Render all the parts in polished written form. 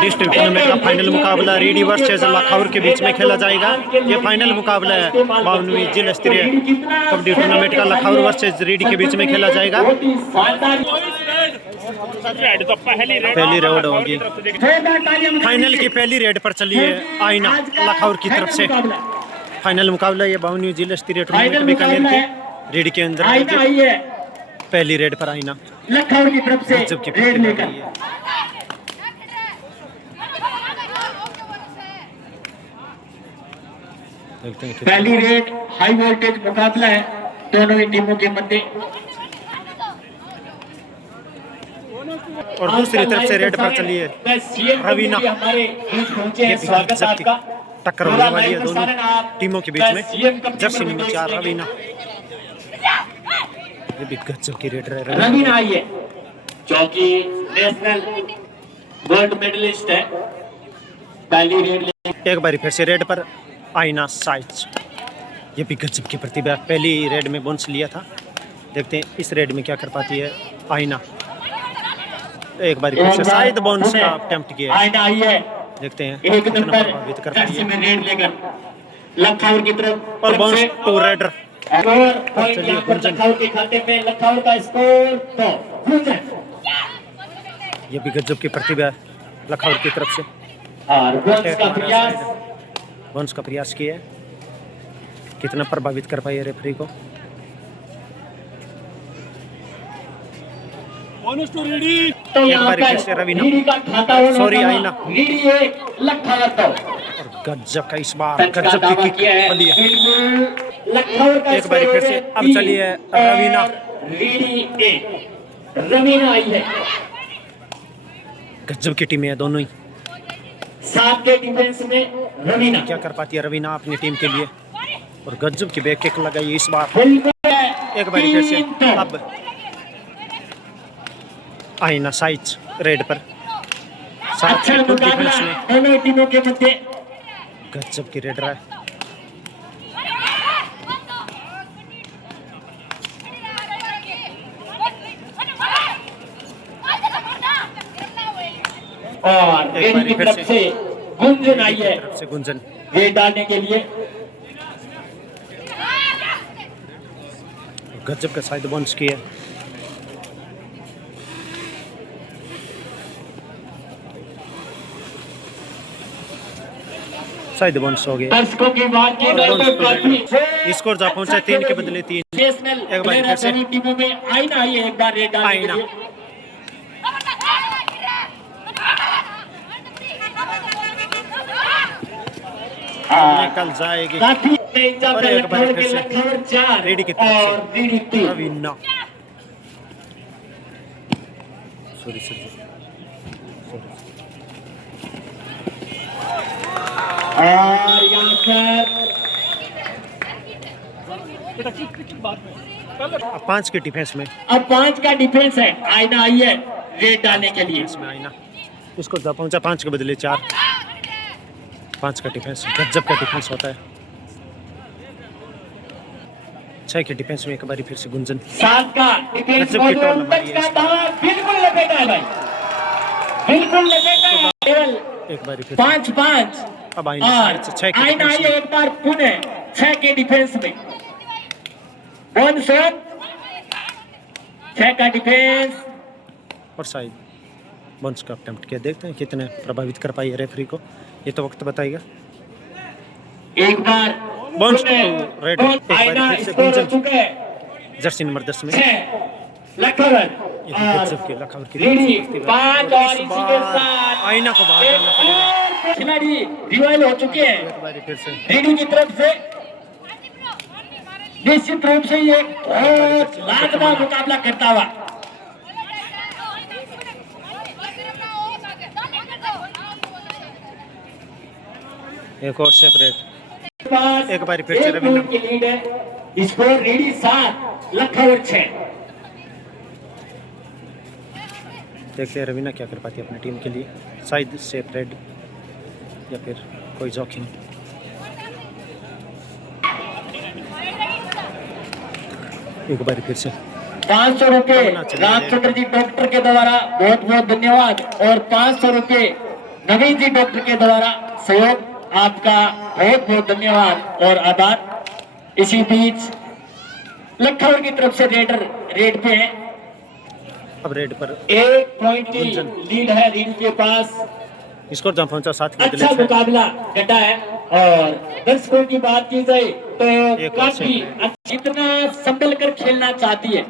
District tournament का final मुकाबला Reedy versus लाखौर के बीच में खेला जाएगा। ये फाइनल मुकाबला है 52वीं जिला स्तरीय कबड्डी टूर्नामेंट का लाखौर वर्सेस रीडी के बीच में खेला जाएगा। पहली रेड होगी, फाइनल की पहली रेड पर चली है आईना लाखौर की तरफ से। फाइनल मुकाबला ये 52वीं जिला स्तरीय टूर्नामेंट बीकानेर के रीडी के अंदर पहली रेड पर आईना लाखौर की तरफ से रेड लेकर पहली रेड हाई वोल्टेज मुकाबला है दोनों ही टीमों के मध्य। और दूसरी तरफ से रेड पर चली है रवीना। टक्कर होने वाली है दोनों टीमों के बीच में। जर्सी नंबर 4 रवीना, ये भी गजब की रेड है। रवीना आई है जो कि नेशनल गोल्ड मेडलिस्ट है। पहली रेड एक बार फिर से रेड पर आईना साइज, ये भी गजब की प्रतिभा। पहली रेड में बोनस लिया था, देखते हैं इस रेड में क्या कर पाती है आईना। एक बार फिर से शायद बोनस का अटेम्प्ट किया है, आईना आई है। देखते हैं एक नंबर प्रभावित कर पाती है। में रेड लेकर लाखौर की तरफ और बोनस टू रेडर लाखौर के खाते में लाखौर का स्कोर तो ये भी गजब की प्रतिभा है लाखौर की तरफ से। और वंश का प्रयास किया है, कितना प्रभावित कर पाई है रेफरी को। तो एक बार फिर से रवीना, सॉरी आईना, और गजब का इस बार गजब की किक बनी है। एक बार फिर से अब चलिए रवीना। रवीना आई है। गजब की टीमें है दोनों ही। 7 के डिफेंस में रवीना क्या कर पाती है रवीना अपनी टीम के लिए, और गजब की बैक किक लगाई इस बार। एक बार फिर से अब आईना साइज रेड पर। अच्छा मुकाबला दोनों टीमों के मध्य। गजब की रेड रहा है। और रेडी की तरफ से गुंजन आई है, तरफ से गुंजन ये डालने के लिए। गजब का साइड बोन्स किया। साइड बोन्स हो गए। दर्शकों की बात की स्कोर जा पहुंचा 3 के बदले 3। एक बार फिर से टीमों में आईना आई है। एक बार ये डालने के लिए निकल जाएगी। और एक बार फिर से रेडी की तरफ से रवीना, सॉरी और यहाँ पर अब 5 के डिफेंस में, अब 5 का डिफेंस है। आईना आई है रेड डालने के लिए। इसमें आईना इसको जा पहुंचा 5 के बदले 4। 5 का डिफेंस गजब का डिफेंस होता है। 6 के डिफेंस में एक बार फिर से गुंजन। 7 का डिफेंस बिल्कुल लपेटा भाई, बिल्कुल लपेटा। एक बार फिर 5-5। अब आईना आईना आई एक बार पुनः 6 के डिफेंस में। 6 का डिफेंस और साइड बोन्स का अटेम्प्ट किया। देखते हैं कितने प्रभावित कर पाई है रेफरी को, ये तो वक्त बताएगा। एक बार बोन्स टू रेड, एक बार फिर से गुंजन जर्सी नंबर 10 में। लाखौर की 5 और इसी के साथ आईना को बाहर जाना पड़ेगा। खिलाड़ी रिवाइल हो चुके हैं। एक बार फिर से रेडी की तरफ से निश्चित रूप से ये लाजवाब मुकाबला करता हुआ। एक और सेपरेट, एक बार फिर से रवीना की लीड है। Score ready 7 लाखौर 6। देखते हैं रवीना क्या कर पाती है अपनी टीम के लिए। शायद सेपरेट या फिर कोई जोखिम। एक बार फिर से 500 रुपए राज चक्रजी डॉक्टर के द्वारा बहुत बहुत धन्यवाद। और 500 रुपए नवीन जी डॉक्टर के द्वारा सहयोग, आपका बहुत बहुत धन्यवाद और आभार। इसी बीच लखनऊ की तरफ से रेड पे है, अब रेड पर 1 पॉइंट की लीड है रीड के पास। स्कोर जहां पहुंचा 7 के बदले अच्छा 6। मुकाबला गड्ढा है। और दर्शकों की बात की जाए तो काफी इतना संभल कर खेलना चाहती है,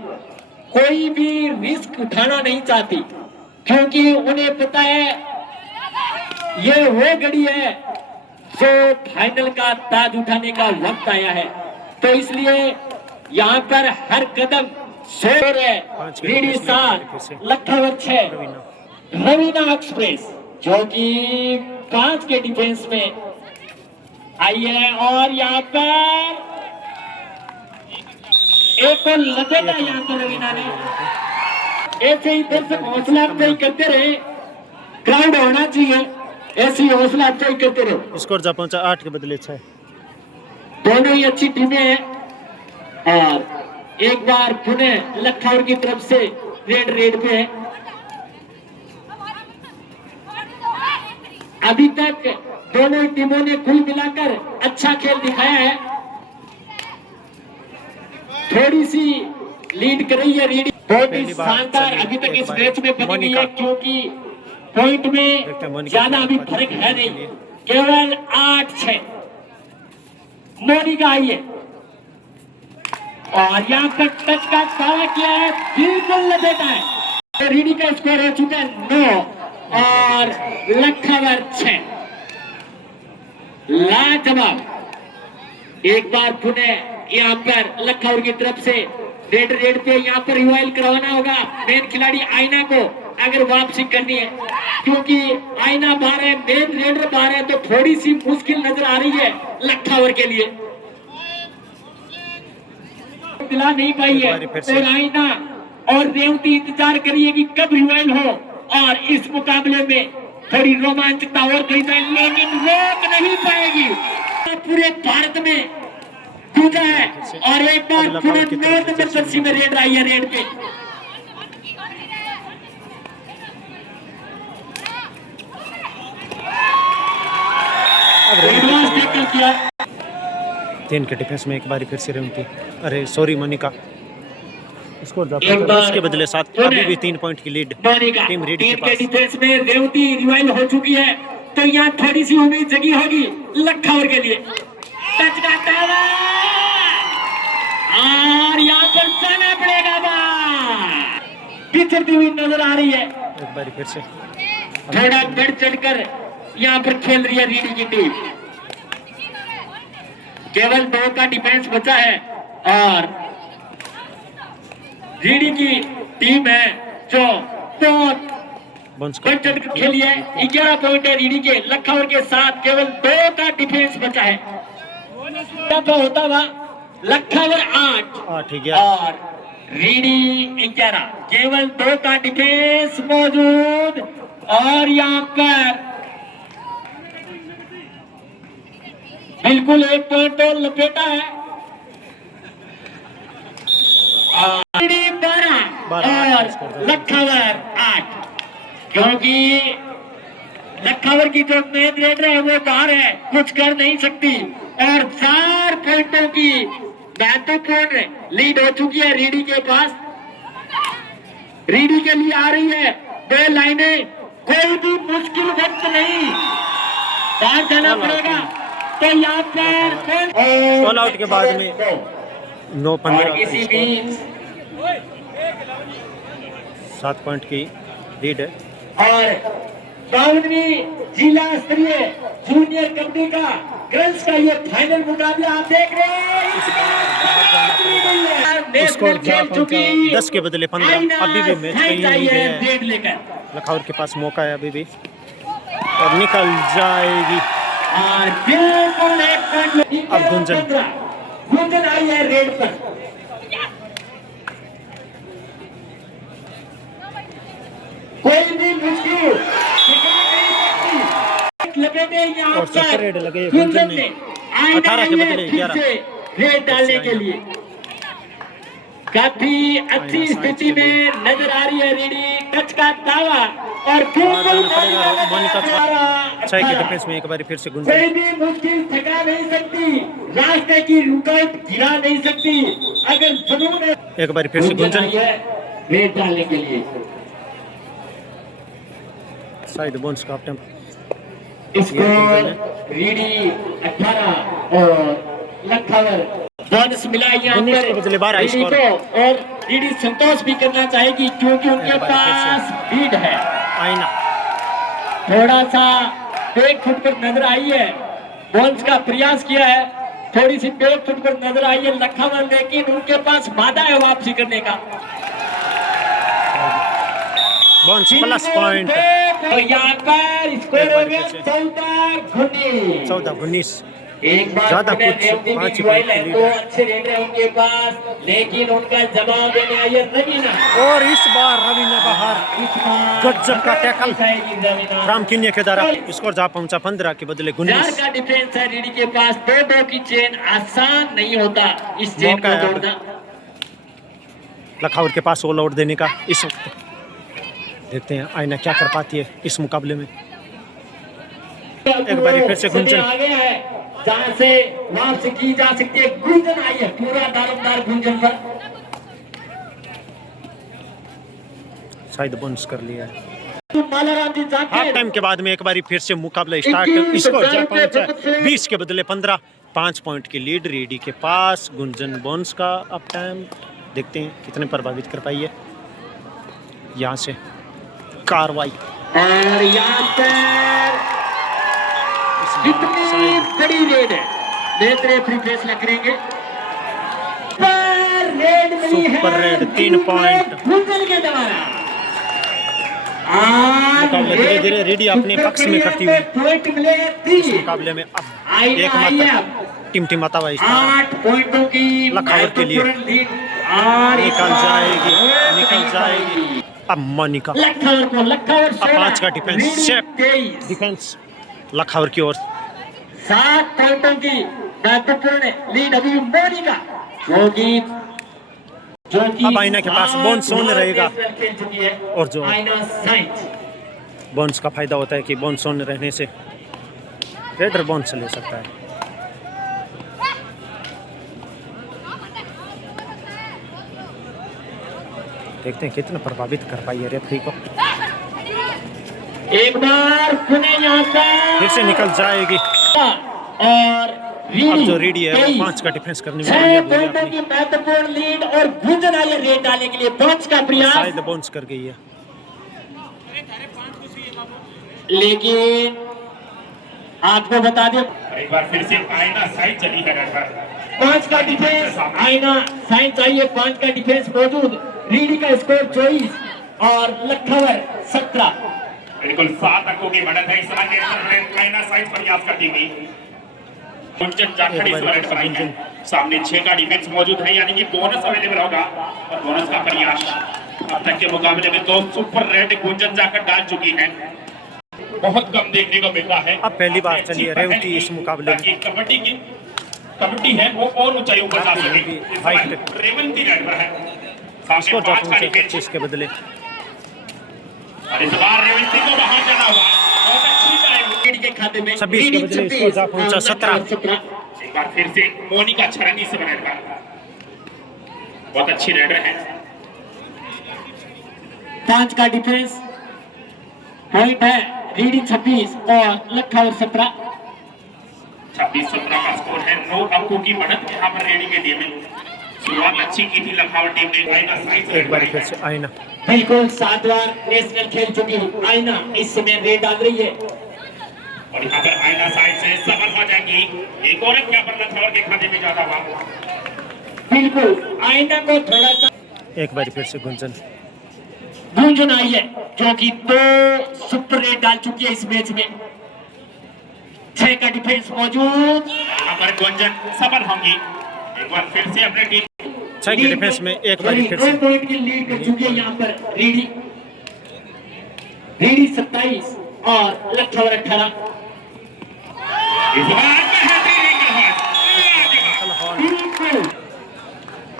कोई भी रिस्क उठाना नहीं चाहती, क्योंकि उन्हें पता है ये वो घड़ी है जो फाइनल का ताज उठाने का वक्त आया है। तो इसलिए यहाँ पर हर कदम शोर है। रीडी 7 लखनऊ 6 रवीना एक्सप्रेस जो कि 5 के डिफेंस में आई है। और यहाँ पर एक और लपेटा यहाँ पर रवीना ने। ऐसे ही दर्शक हौसला अफजाई करते रहे, क्राउड होना चाहिए, ऐसी हौसला अफजाई करते रहे। स्कोर जहां पहुंचा 8 के बदले 6। दोनों ही अच्छी टीमें हैं। और एक बार पुनः लखनऊ की तरफ से रेड पे है। अभी तक दोनों टीमों ने कुल मिलाकर अच्छा खेल दिखाया है। थोड़ी सी लीड कर रही है रीडी, बहुत ही शानदार अभी तक इस मैच में बनी नहीं है, क्योंकि पॉइंट में ज्यादा अभी फर्क है नहीं, केवल 8-6 मोनिका आई है। और यहाँ पर टच का दावा किया है, बिल्कुल लपेटा है। रीडी का स्कोर हो चुका है 9 और लखनऊ 6। लाजवाब। एक बार पुनः यहाँ पर लखनऊ की तरफ से रेड पे यहाँ पर रिवाइल करवाना होगा मेन खिलाड़ी आईना को, अगर वापसी करनी है, क्योंकि आईना बाहर है, मेन रेडर बाहर है, तो थोड़ी सी मुश्किल नजर आ रही है लखनऊ के लिए। दिला नहीं पाई है और आईना और रेवती इंतजार करिए कि कब रिवाइल हो और इस मुकाबले में थोड़ी रोमांचकता और कही जाए, लेकिन रोक नहीं पाएगी। पूरे भारत में गूंजा है। और एक बार पूरे 9 नंबर जर्सी में रेड आई है रेड पे। एडवांस टैकल किया 3 के डिफेंस में। एक बार फिर से रेवती, अरे सॉरी मोनिका। स्कोर 10 के बदले 7। अभी भी 3 पॉइंट की लीड टीम रेडी के पास। डिफेंस में रेवती रिवाइल हो चुकी है, तो यहाँ थोड़ी सी उम्मीद जगी होगी लखनऊ के लिए। टच का दावा और यहाँ पर जाना पड़ेगा बाहर। पिछड़ती हुई नजर आ रही है। एक बार फिर से थोड़ा बढ़ चढ़कर यहाँ पर खेल रही है रीडी की टीम। केवल 2 का डिफेंस बचा है और रीडी की टीम है जो बहुत बढ़ चढ़कर खेली है। 11 पॉइंट है रीडी के। लखनऊ के साथ केवल 2 का डिफेंस बचा है। होता हुआ लखनऊ 8 और रीडी 11, केवल 2 का डिफेंस मौजूद। और यहाँ पर बिल्कुल 1 पॉइंट तो लपेटा है। रीडी 12 और लखनऊ 8, क्योंकि लखनऊ की जो मेन रेडर है वो बाहर है, कुछ कर नहीं सकती। और 4 पॉइंटों की महत्वपूर्ण लीड हो चुकी है रीडी के पास। रीडी के लिए आ रही है 2 लाइनें, कोई भी मुश्किल वक्त नहीं, बाहर जाना पड़ेगा। तो यहाँ पर ऑल आउट के बाद में 9-15 इसी बीच 7 पॉइंट की लीड है। और 52वीं जिला स्तरीय जूनियर कबड्डी का गर्ल्स का ये फाइनल मुकाबला आप देख रहे हैं। स्कोर 10 के बदले 15। अभी भी मैच कहीं नहीं गया है। लखनऊ के पास मौका है अभी भी और निकल जाएगी। अब गुंजन आई है रेड पर। कोई भी मुश्किल लपेटे यहाँ और 70 रेड लगे गुंजन ने। 18 के बदले 11 रेड डालने के लिए काफी अच्छी स्थिति में नजर आ रही है रीडी। टच का दावा और बिल्कुल छह के डिफेंस में एक बार फिर से गुंजन। कोई भी मुश्किल थका नहीं सकती, रास्ते की रुकावट गिरा नहीं सकती। अगर जुनून है, एक बार फिर से गुंजन रेड डालने के लिए साइड बोन्स का अपने स्कोर रीडी 18 और लखनऊ बोनस मिला यहाँ पर बदले 12 रीडी स्कोर। को, और रीडी संतोष भी करना चाहेगी क्योंकि उनके पास लीड है। आईना थोड़ा सा बैक फुट पर नजर आई है, बोन्स का प्रयास किया है, थोड़ी सी बैक फुट पर नजर आई है लखनऊ, लेकिन उनके पास वादा है वापसी करने का। बोन्स प्लस पॉइंट तो यहाँ पर स्कोर हो गया 14-19। 14-19। एक बार ज्यादा पुनः कुछ रेवती 5 की पॉइंट है, की दो लीड है। अच्छे रेडर हैं उनके पास, लेकिन उनका जवाब देने आई है रवीना। और इस बार रवीना बाहर गजब का टैकल राम किन्या के द्वारा स्कोर जा पहुंचा 15 के बदले 19। का डिफेंस है रीडी के पास, 2-2 की चेन आसान नहीं होता इस चेन मौका को है तोड़ना। लखावर के पास ऑल आउट देने का इस वक्त। देखते हैं आईना क्या कर पाती है इस मुकाबले में। एक बारी फिर से गुंजन आ गया है जहां से वापसी की जा सकती है। गुंजन आई है, पूरा दारोमदार गुंजन पर शायद बोनस कर लिया है। हाफ हाफ टाइम के बाद में एक बारी फिर से मुकाबला स्टार्ट। स्कोर जा पहुंचा 20 के बदले 15। 5 पॉइंट की लीड रेडी के पास। गुंजन बोन्स का अप टाइम देखते हैं कितने प्रभावित कर पाई है यहाँ से कार्रवाई। और यहाँ पर कितनी बड़ी रेड है, बेहतरीन फ्री फैसला करेंगे। रेड मिली है, सुपर रेड 3 पॉइंट। गुंजन के द्वारा मुकाबला धीरे धीरे रेडी अपने पक्ष में करती हुई पॉइंट मिले इस मुकाबले में अब एक मात्र टिमटिमाता हुआ 8 पॉइंटों की लखावर के लिए निकल जाएगी। अब मोनिका लखनऊ अब 5 का डिफेंस शेप डिफेंस लखावर की ओर। 7 पॉइंटों की महत्वपूर्ण लीड अभी मोनिका, जो कि अब आईना के पास बोन्स ऑन रहेगा खेल चुकी है। और जो आईना साइंस बोन्स का फायदा होता है कि बोन्स ऑन रहने से रेडर बोन्स ले सकता है। देखते हैं कितना प्रभावित कर पाई है रेफरी को। एक बार पुनः यहाँ पर फिर से निकल जाएगी। और अब जो रेडी है वो 5 का डिफेंस करने में 6 कामयाब हुई पॉइंटों अपनी। की महत्वपूर्ण लीड और गुंजन आई है रेड डालने के लिए। बोन्स का प्रयास, शायद बोन्स कर गई है लेकिन आपको बता दें एक बार फिर से आईना साइड चली है रेड पर। 5 का डिफेंस आईना साइन चाहिए, 5 का डिफेंस मौजूद। रीडी का स्कोर 24 और लखनऊ 17। बिल्कुल 7 अंकों की बढ़त है इस समय आईना साइड प्रयास करती हुई। गुंजन जाखड़ इस रेड पर आई है। सामने 6 का डिफेंस मौजूद है, यानी कि बोनस अवेलेबल होगा और बोनस का प्रयास। अब तक के मुकाबले में 2 सुपर रेड गुंजन जाखड़ डाल चुकी है, बहुत कम देखने को मिलता है। अब पहली बार चली है रेवती इस मुकाबले में। कबड्डी है वो और ऊंचाइयों पर जा सके। रेवंती रेड पर है, स्कोर जा पहुंचे 25 के बदले। और इस बार रेवंती को बाहर जाना हुआ, बहुत अच्छी टाइम के खाते में 26 के बदले स्कोर जा पहुंचा 17। एक बार फिर से मोनिका छरंगी से रेड पर, बहुत अच्छी रेडर है। 5 का डिफेंस पॉइंट है, रीडिंग 26 और लखनऊ 17। 26-17 का स्कोर है। 9 अंकों की बढ़त यहाँ पर रेडी के टीम में। शुरुआत अच्छी की थी लखावर टीम ने। आईना साइड एक बार फिर से आईना बिल्कुल 7 बार नेशनल खेल चुकी आईना इस समय रेड डाल रही है और यहाँ पर आईना साइड से सफल हो जाएंगी। एक और यहाँ पर लखावर के खाते में ज्यादा हुआ। बिल्कुल आईना को थोड़ा सा एक बार फिर से गुंजन आई है, जो कि 2 सुपर रेड डाल चुकी है इस मैच में। 6 का डिफेंस मौजूद। यहाँ पर गुंजन सफल होंगी। एक बार फिर से अपने टीम 6 के डिफेंस में एक बार फिर 2 से पॉइंट की लीड कर चुकी है यहाँ पर रीडी 27 और लखनऊ 18। इस बार बेहतरीन बिल्कुल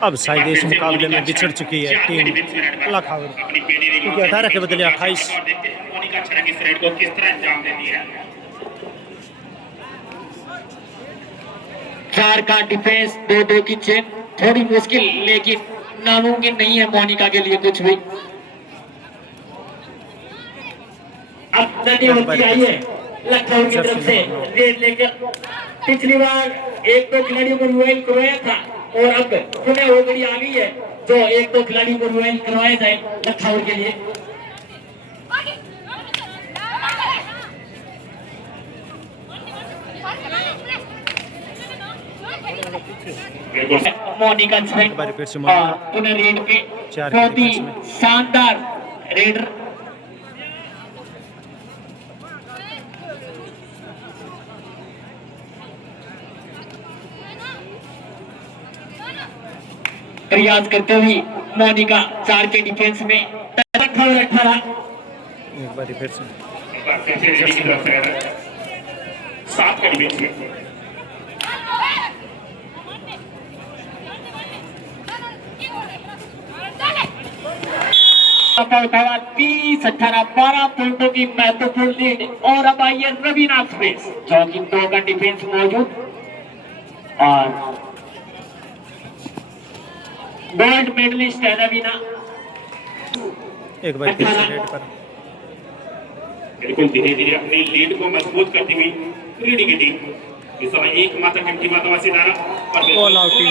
अब शायद इस मुकाबले में बिछड़ चुकी है टीम लखावर, क्योंकि 18 के बदले 28। मोनिका छरंगी इस रेड को किस तरह अंजाम देती है। 4 का डिफेंस, 2-2 की चेन। थोड़ी मुश्किल लेकिन नामुमकिन नहीं है मोनिका के लिए कुछ भी। अब नदी होती आई है लखनऊ की तरफ से रेड लेकर। पिछली बार 1-2 खिलाड़ियों को रोयल करवाया था और अब पुनः वो घड़ी आ गई है जो 1-2 खिलाड़ियों को रोयल करवाया जाए लखनऊ के लिए। मोनिका पुनः रेड पे बहुत ही शानदार रेडर। प्रयास करते हुए मोनिका 4 के डिफेंस में 18। एक बार फिर से 7 का डिफेंस में 30-18 12 पॉइंटों की महत्वपूर्ण लीड। और अब आइए रवीना एक्सप्रेस जो कि 2 का डिफेंस मौजूद और गोल्ड मेडलिस्ट है रवीना। एक बार फिर से रेड पर बिल्कुल धीरे धीरे अपनी लीड को मजबूत करती हुई रेडी की टीम इस समय एकमात्र टीम सितारा ऑल आउट टीम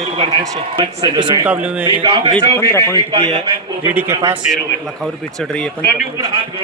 एक बार फिर से इस मुकाबले में लीड 15 पॉइंट की है रेडी के पास। लखनऊ पिच चढ़ रही है 15 पॉइंट।